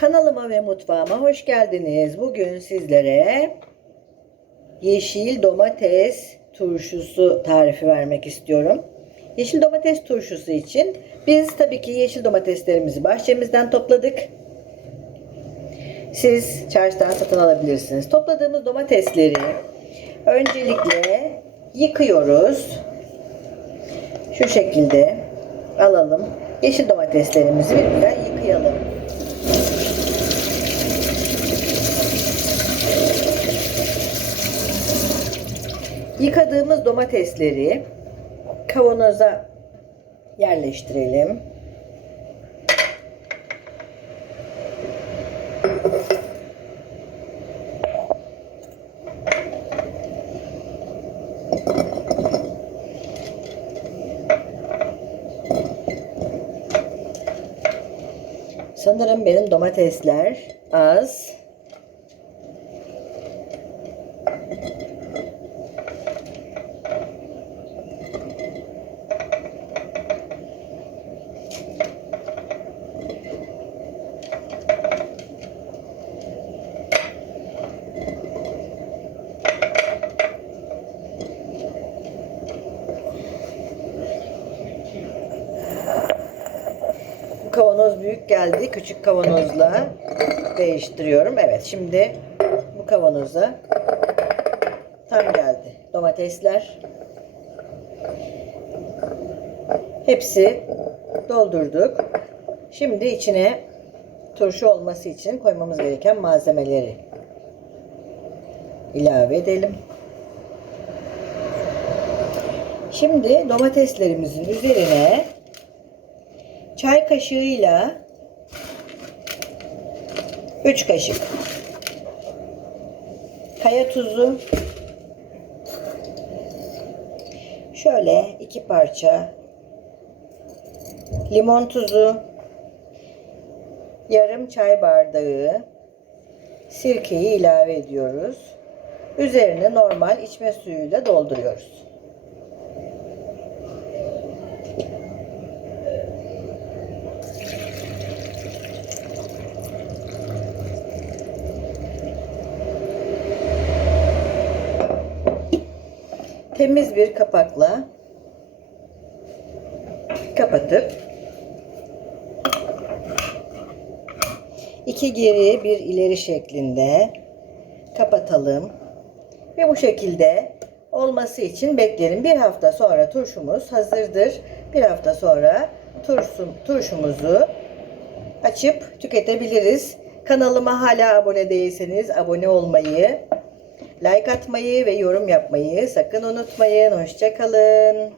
Kanalıma ve mutfağıma hoş geldiniz. Bugün sizlere yeşil domates turşusu tarifi vermek istiyorum. Yeşil domates turşusu için biz tabii ki yeşil domateslerimizi bahçemizden topladık. Siz çarşıdan satın alabilirsiniz. Topladığımız domatesleri öncelikle yıkıyoruz. Şu şekilde alalım. Yeşil domateslerimizi bir güzel yıkayalım. Yıkadığımız domatesleri kavanoza yerleştirelim. Sanırım benim domatesler az. Kavanoz büyük geldi. Küçük kavanozla değiştiriyorum. Evet şimdi bu kavanoza tam geldi. Domatesler. Hepsi doldurduk. Şimdi içine turşu olması için koymamız gereken malzemeleri ilave edelim. Şimdi domateslerimizin üzerine çay kaşığıyla 3 kaşık kaya tuzu şöyle iki parça limon tuzu yarım çay bardağı sirkeyi ilave ediyoruz. Üzerine normal içme suyuyla dolduruyoruz. Temiz bir kapakla kapatıp iki geri bir ileri şeklinde kapatalım ve bu şekilde olması için beklerim. Bir hafta sonra turşumuz hazırdır. Bir hafta sonra turşum, turşumuzu açıp tüketebiliriz. Kanalıma hala abone değilseniz abone olmayı, Like atmayı ve yorum yapmayı sakın unutmayın. Hoşçakalın.